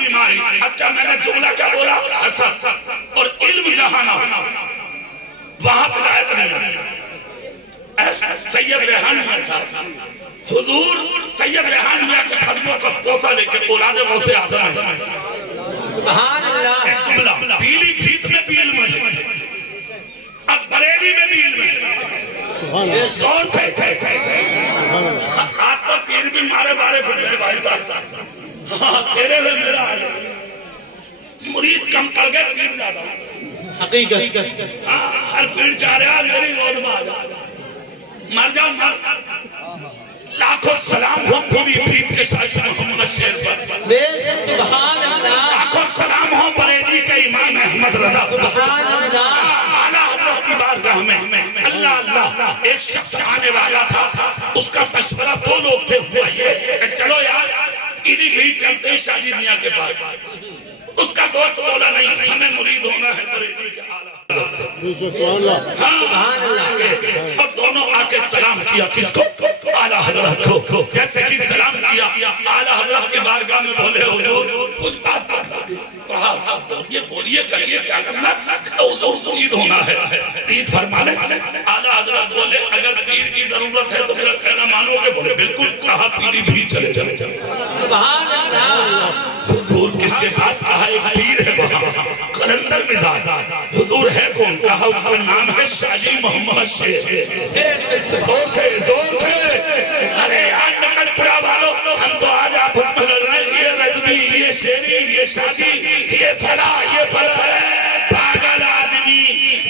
बीमारी। अच्छा मैंने जुमला क्या बोला? हसद। और इल्म जहां ना वहां विलायत नहीं आती। सैयद रेहान मियां साहब हुजूर सैयद रेहान मियां के कदमों का पोसा लेके औलादे गौसे आजम है। सुभान अल्लाह। जुमला पीलीभीत में भी इल्म है, अब बरेली में भी इल्म है। जोर से आज तो पीर भी मारे मारे फिर मेरे भाई साहब। हाँ तेरे से मेरा हाल मुरीद कम पड़ गए, पीर ज्यादा। हकीकत। हाँ हर पीर चाह रहा मेरी गोद में आ जा, मर जाओ मर। लाखों सलाम हो पीलीभीत के शाही मोहम्मद शेर पर। बेशक सुभान अल्लाह। लाखों सलाम हो बरेली के इमाम अहमद रजा। सुभान अल्लाह। आला हज़रत की बारगाह में अल्लाह अल्लाह एक शख्स आने वाला था, उसका मशवरा दो लोग थे, हुआ ये चलो यार पीलीभीत चलते शाजी मियां के पास। उसका दोस्त बोला नहीं हमें मुरीद होना है बरेली के आला हज़रत से। सुभान अल्लाह। और दोनों आके सलाम किया किसको? आला हज़रत को। जैसे कि सलाम किया आला हज़रत की बारगाह में बोले हुजूर कुछ बात कहा, बोलिए करिए क्या करना? हुजूर मुरीद होना है, ईद फरमा ले। आला हज़रत बोले अगर पीर की जरूरत है तो मेरा कहना मानोगे? बोले बिल्कुल। कहा पीलीभीत चले चले। सुभान अल्लाह। हुजूर किसके पास? कहा एक पीर है वहाँ कलंदर मिजाज। हुजूर है कौन? कहा उसका नाम है शाजी मोहम्मद शेर। जोर से जोर से। अरे यार नकलपुरा वालों हम तो आज आपस में लड़ रहे हैं, ये रज़वी ये शेरी ये शाजी ये फला पागल आदमी।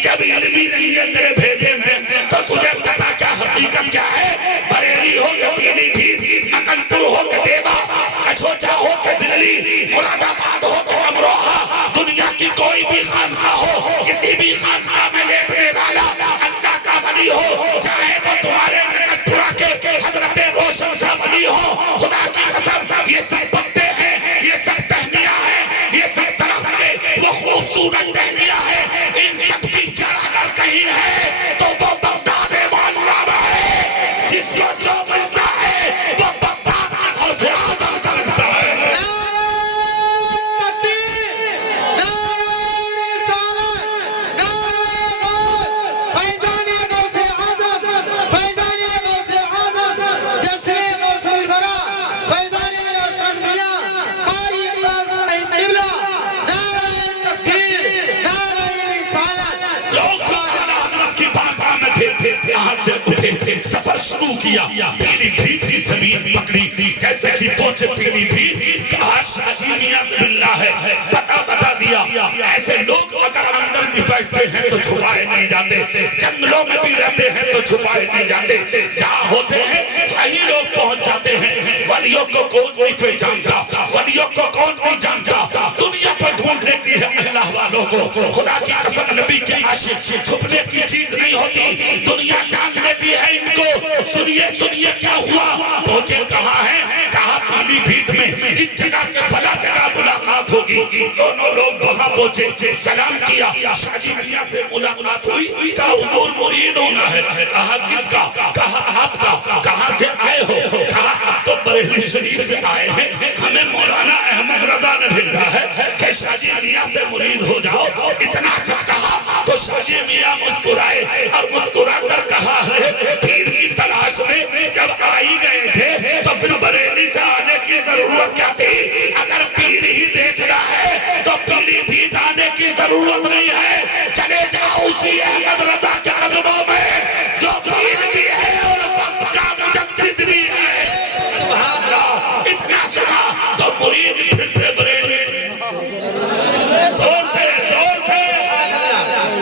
जब इल्मी नहीं है तेरे भेजे में तो तुझे पता क्या हकीकत क्या है? बरेली हो के पीलीभीत, नकलपुर हो के देवा, कछोचा हो के दिल्ली, मुरादाबाद हो के अमरोहा, दुनिया की कोई भी खानका हो, किसी भी खानका में लेटने वाला अल्लाह का वली हो, चाहे वो तुम्हारे नकलपुरा के हजरत रोशन सा वली हो, खुदा की कसम ये सब पत्ते हैं, ये सब टहनियां हैं, ये सब तरफ के वो खूबसूरत टहनियां हैं। इन सब की जड़ अगर कहीं है तो वो बगदाद मोहल्ला में है। जिसको जो मिलता है वो बगदाद में गौसे आज़म समझता है। सफर शुरू किया, पीलीभीत की जमीन पकड़ी, जैसे कि पहुंचे पीलीभीत कहा शाजी मियां से मिलना है, बता दिया। ऐसे लोग अगर अंदर भी बैठते हैं तो छुपाए नहीं जाते, जंगलों में भी रहते हैं तो छुपाए नहीं जाते, जहाँ होते हैं वही लोग पहुंच जाते हैं। वलियों को कौन नहीं पहचानता, वलियों को कौन नहीं जानता, दुनिया पर ढूंढ लेती है अल्लाह वालों को। खुदा की कसम नबी के आशिक छुपने की चीज नहीं होती, दुनिया जान लेती है इनको। सुनिए सुनिए क्या हुआ? पहुंचे कहाँ है? कहा पीलीभीत में किस जगह के फला जगह मुलाकात होगी। दोनों लोग वहां पहुंचे, सलाम किया, शाजी मियां से मुलाकात हुई। कहा हुजूर मुरीद होना है। कहा किसका? कहा आपका। कहाँ से आए हो? कहा आप तो बरेली शरीफ से आए हैं, हमें मौलाना अहमद रजा ने भेजा है कि शाजी मियां से मुरीद हो जाओ। इतना जब कहा तो शाजी मियां मुस्कुराए और मुस्कुरा कर कहा है पीर की तलाश में जब आ ही गए थे तो फिर बरेली से आने की जरूरत क्या थी? अगर पीर ही देखना है तो पीलीभीत आने की जरूरत नहीं है। चले जाओ उसी अहमद रजा के कदमों में जो पीर भी है और वक्त का मुजद्दिद भी है। सुभान अल्लाह। इतना सुना तो मुरीद फिर से बरेली जोर से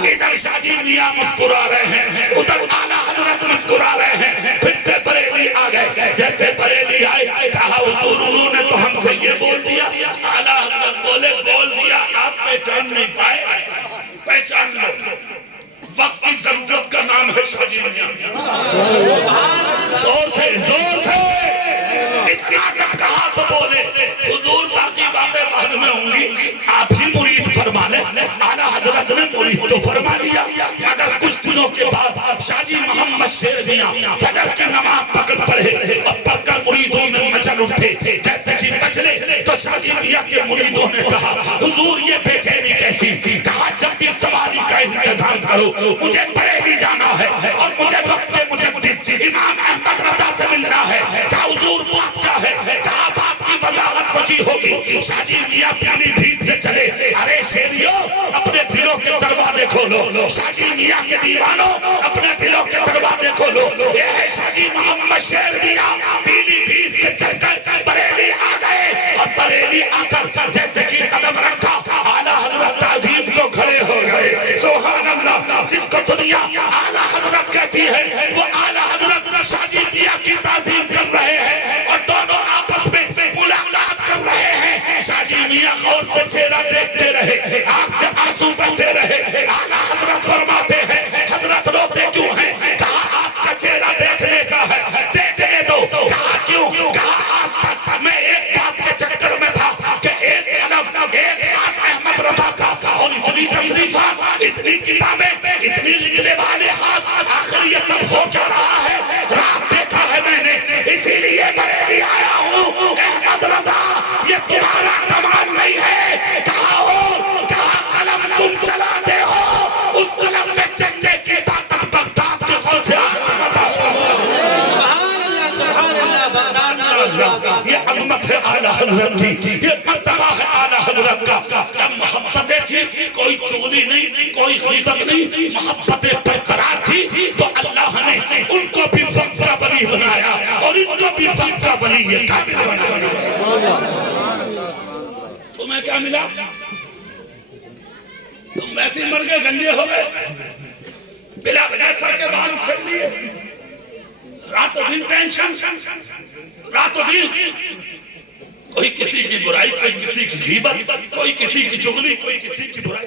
इधर शाजी मियां मुस्कुरा रहे हैं, उधर आला हजरत मुस्कुरा रहे हैं। फिर से बरेली आ गए, जैसे बरेली आए कहा हुजूर उन्होंने तो हमसे ये बोल दिया। आला हजरत बोले बोल दिया, आप पहचान नहीं पाए, पहचान लो, वक्त की जरूरत का नाम है शाजी मियां। जोर से इतना जब कहा तो बोले हुजूर बाकी बातें बाद में होंगी, आप ही मुरीद फरमा ले। आला हजरत ने मुरीद तो फरमा लिया, मगर कुछ दिनों के बाद शाजी मोहम्मद शेर मियां फजर की नमाज पकड़ पढ़े और पढ़कर मुरीदों में मचल चल उठे जैसे कि बचले। तो शादी मियां के मुरीदों ने कहा हुजूर ये बेचैनी कैसी? कहा जल्दी सवारी का इंतजाम करो, मुझे बरेली जाना है और मुझे वक्त के मुजद्दिद इमाम अहमद रजा से मिलना है। कहा हुजूर बात क्या है? कहा बात की वजाहत वही होगी। शादी मियां पीलीभीत से चले। अरे शेरियों अपने दिलों के दरवाजे खोलो, शादी मियां के दीवानों अपने दिलों के दरवाजे खोलो। ये है शादी मोहम्मद शेर मियां पीलीभीत से चलकर बरेली आ गए और बरेली आकर जैसे कि कदम रखा आला हजरत ताजीम को खड़े हो गए। सुभान अल्लाह। जिसको दुनिया आला हजरत कहती है वो आला हजरत शादी मियां की ताजीम कर रहे हैं और दोनों आपस में मुलाकात कर रहे हैं। शादी मियां गौर से चेहरा देखते रहे, आंख से आंसू बहते रहे। आला हजरत फरमाते हैं हजरत रोते क्यों हैं? कहा आपका चेहरा देखने का है, देखने दो। कहा क्यों? कहा आज तक मैं एक बात के चक्कर में था कि एक कलम एक हाथ अहमद रजा का और इतनी तशरीफात इतनी किताबें इतनी लिखने वाले हाथ, आखिर ये सब हो क्या रहा है? रात देखा है मैंने, इसीलिए बरेली आया हूँ। अहमद रजा ये तुम्हारा कमाल नहीं है। कहा और कहा कलम तुम चलाते हो, उस कलम में चलने की ताकत बगदाद के गौर से ये अजमत है आला हजरत की, ये मर्तबा है आला हजरत का। जब मोहब्बतें थी कोई चुगली नहीं, कोई गीबत नहीं, मोहब्बतें बरकरार थी तो अल्लाह ने उनको भी वक्त का वली बनाया और इनको भी वक्त का वली ये काबिल बनाया। तुम्हें क्या मिला? तुम वैसे मर गए, गंजे हो गए, बिला वजह सर के बाल उखेड़ लिए, रातों दिन टेंशन, रातों दिन कोई किसी की बुराई, कोई किसी की गीबत, कोई किसी की चुगली, कोई किसी की बुराई।